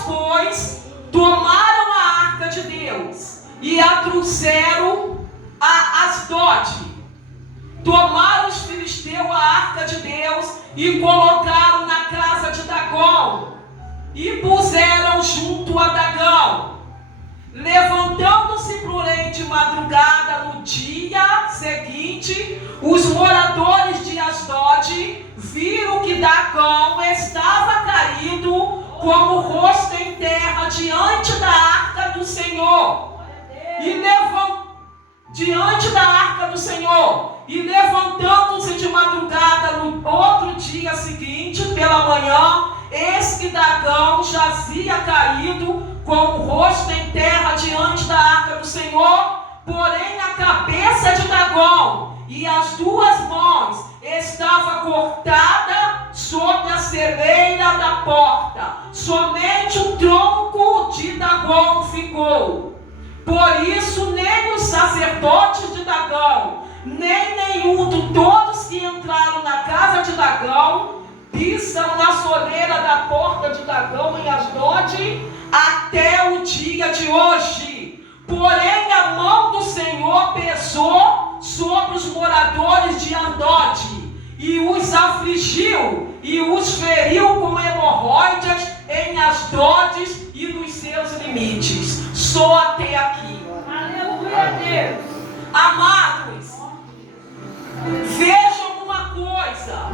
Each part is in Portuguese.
pois, tomaram a arca de Deus e a trouxeram a Asdode. Tomaram os filisteus a arca de Deus e colocaram na casa de Dagom e puseram junto a Dagom. Levantando-se, porém, de madrugada no dia seguinte, os moradores de Asdode viram que Dagom estava caído como rosto em terra diante da arca do Senhor. Diante da arca do Senhor. E levantando-se de madrugada no outro dia seguinte, pela manhã, eis que Dagom jazia caído com o rosto em terra diante da arca do Senhor, porém a cabeça de Dagom e as duas mãos estava cortada sobre a celeira da porta, somente o tronco de Dagom ficou. Por isso nem os sacerdotes de Dagom, nem nenhum de todos que entraram na casa de Dagom pisam na soleira da porta de Dagom em Asdode até o dia de hoje. Porém a mão do Senhor pesou sobre os moradores de Asdode e os afligiu e os feriu com hemorroidas em Asdode e nos seus limites. Só até aqui. Aleluia, Deus. Amados, vejam uma coisa.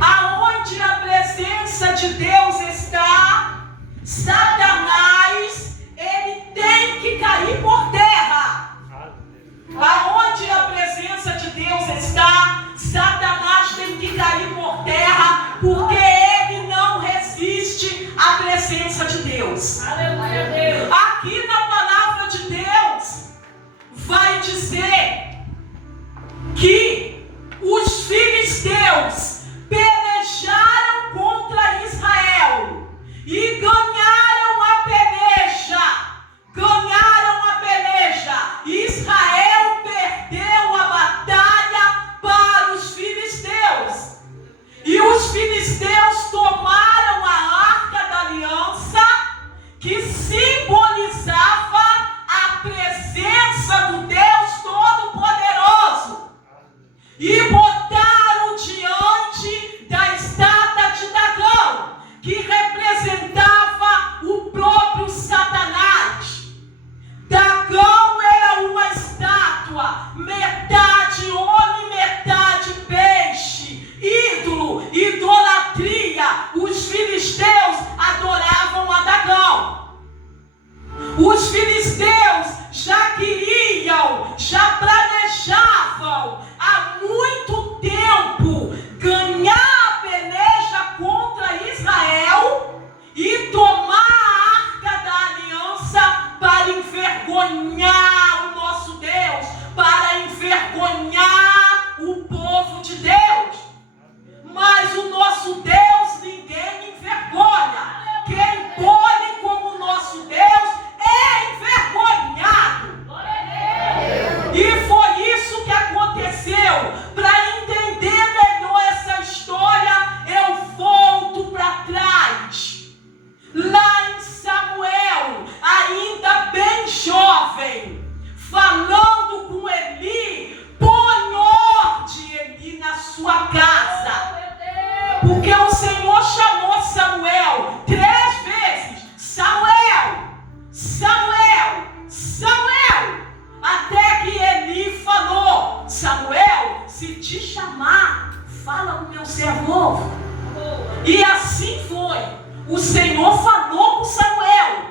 Aonde a presença de Deus está, Satanás, ele tem que cair por terra. Aonde a presença de Deus está, Satanás tem que cair por terra, porque ele não resiste à presença de Deus. Aleluia, Deus. Aqui na palavra de Deus vai dizer que os filisteus pelejaram contra Israel e ganharam a peleja. Israel perdeu a batalha para os filisteus. E os filisteus tomaram a arca da aliança, que simbolizava a presença do Deus Todo-Poderoso, e botaram diante da estátua de Dagom, que representava o próprio Satanás. Dagom era uma estátua, metade homem, metade peixe, ídolo, idolatria. Os filisteus adoravam a Dagom. Os filisteus já queriam, já planejavam há muito tempo ganhar a peleja contra Israel e tomar a arca da aliança para envergonhar o nosso Deus, para envergonhar o povo de Deus. Mas o nosso Deus ninguém envergonha. Quem pode como o nosso Deus é envergonhado. E foi isso que aconteceu. Para entender melhor essa história, eu volto para trás. Lá em Samuel, ainda bem jovem, falando com Eli, põe ordem, Eli, na sua casa. Porque o Senhor chamou Samuel 3 vezes: Samuel, Samuel, Samuel. Até que Eli falou: Samuel, se te chamar, fala no meu servo novo. E assim foi. O Senhor falou com Samuel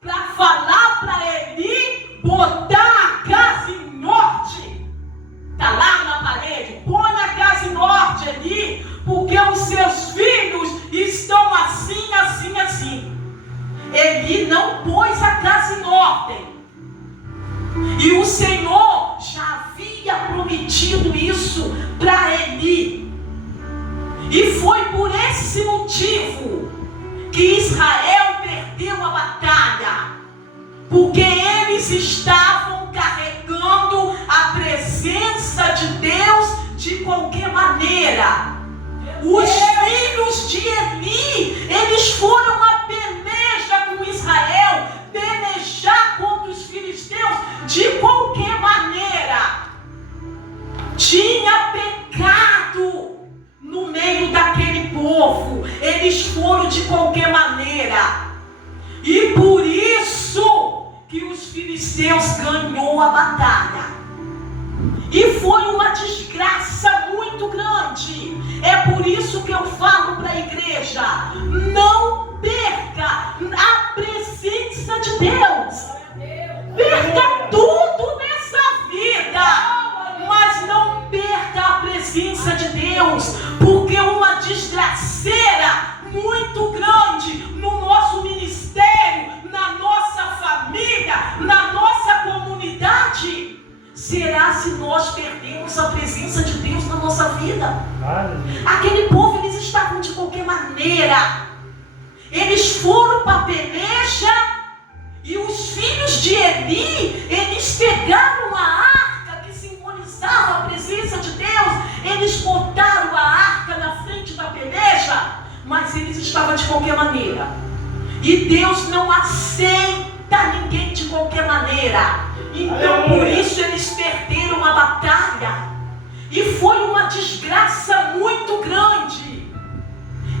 para falar para Eli botar a casa em ordem. Está lá na parede. Põe a casa em ordem, Eli, porque os seus filhos estão assim, assim, assim. Eli não pôs a casa em ordem. E o Senhor já havia prometido isso para Eli. E foi por esse motivo que Israel perdeu a batalha. Porque eles estavam carregando a presença de Deus de qualquer maneira. Os filhos de Eli, eles foram a peleja E por isso que os filisteus ganhou a batalha. E foi uma desgraça muito grande. É por isso que eu falo para a igreja: não perca a presença de Deus. Perca tudo nessa vida, mas não perca a presença de Deus, porque uma desgraceira muito grande no nosso ministério, na nossa família, na nossa comunidade, será se nós perdermos a presença de Deus na nossa vida. Aquele povo, eles estavam de qualquer maneira. Eles foram para a peleja e os filhos de Eli, eles pegaram a arca que simbolizava a presença de Deus. Eles botaram a arca na frente da peleja, mas eles estavam de qualquer maneira. E Deus não aceita ninguém de qualquer maneira. Então por isso eles perderam a batalha. E foi uma desgraça muito grande.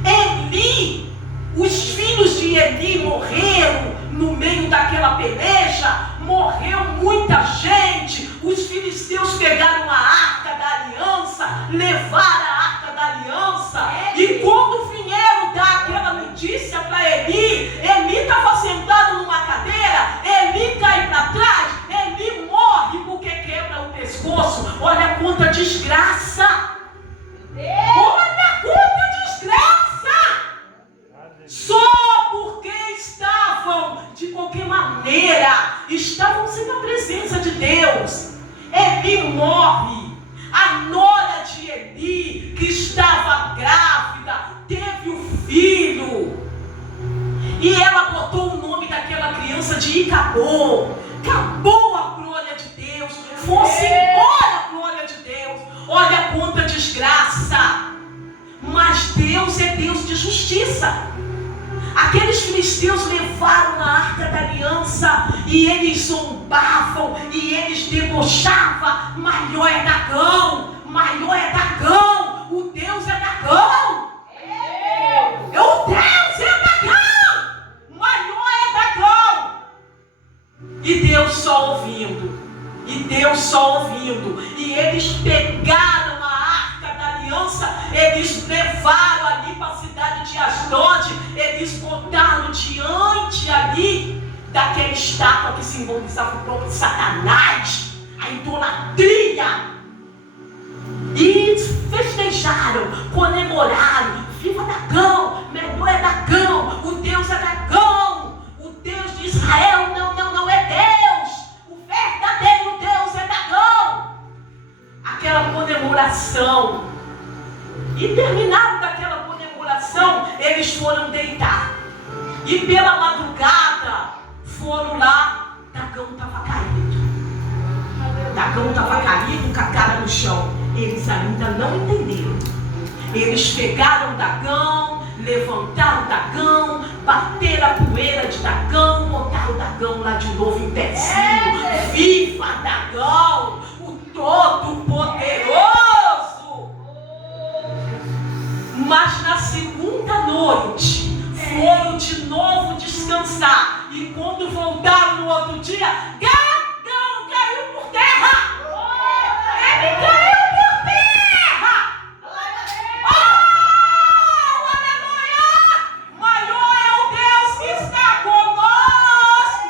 Eli, os filhos de Eli morreram no meio daquela peleja. Morreu muita gente. Os filisteus pegaram a arca da aliança, levaram a arca da aliança. E quando vieram dar aquela notícia para Eli, Eli estava sentado numa cadeira, Eli cai para trás, Eli morre porque quebra o pescoço. Olha quanta desgraça! Olha quanta desgraça! Só porque estavam de qualquer maneira, estavam sem a presença de Deus. Eli morre. A nora de Eli, que estava grávida, teve um filho. E ela botou o nome daquela criança de Icabô. Acabou a glória de Deus. Foi-se embora a glória de Deus. Olha quanta desgraça. Mas Deus é Deus de justiça. Aqueles filisteus levaram a arca da aliança e eles zombavam e eles debochavam. Maior é Dagão, maior é Dagão, o Deus é Dagão. O Deus é Dagão, maior é Dagão. E Deus só ouvindo, e Deus só ouvindo. E eles pegaram a arca da aliança, eles levaram ali para a cidade de Asdod, eles botaram diante ali daquela estátua que simbolizava o próprio Satanás, a idolatria. E festejaram, comemoraram. Viva Dagão, melhor é Dagão, o Deus é Dagão, o Deus de Israel não é Deus, o verdadeiro Deus é Dagão. Aquela comemoração. E terminaram daquela comemoração, eles foram deitar. E pela madrugada foram lá, Dagão estava caído. Dagão estava caído com a cara no chão. Eles ainda não entenderam. Eles pegaram Dagão, levantaram Dagão, bateram a poeira de Dagão, botaram Dagão lá de novo em pezinho. Viva Dagão, o Todo-Poderoso! Mas na segunda noite foram de novo descansar. E quando voltaram no outro dia, Dagão caiu por terra. Ele caiu por terra. Oh, aleluia! Maior é o Deus que está conosco.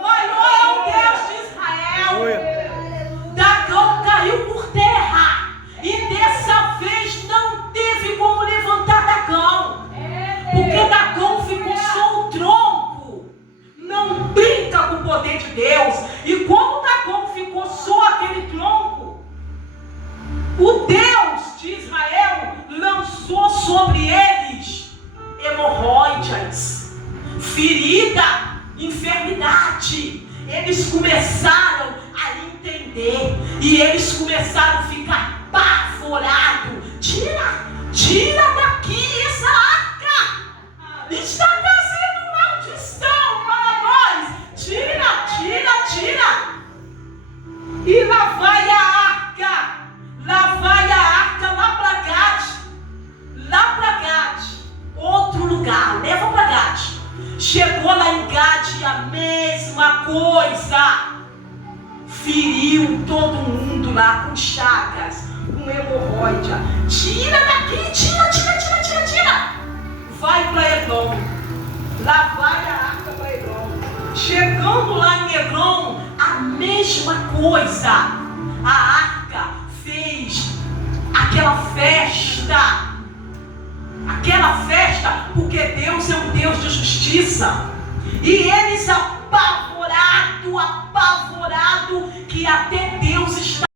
Maior é o Deus de Israel. Dagão caiu por terra. E dessa vez não teve como levantar Dagão. Porque Dagão ficou só o tronco. Não brinca com o poder de Deus. E quando Dagão ficou só aquele tronco, o Deus de Israel lançou sobre eles hemorroidas, ferida, enfermidade. Eles começaram a entender e eles começaram a ficar apavorados. Tira daqui essa arca. Está trazendo maldição para nós. Tira. E lá vai a arca. Lá vai a arca lá para Gade. Outro lugar. Leva para Gade. Chegou lá em Gade, a mesma coisa. Feriu todo mundo lá com chagas, com hemorroida. Tira daqui, tira. Vai para Eglon. Lá vai a arca para Eglon. Chegando lá em Eglon, a mesma coisa. A arca fez aquela festa, porque Deus é um Deus de justiça. E eles apavorado, que até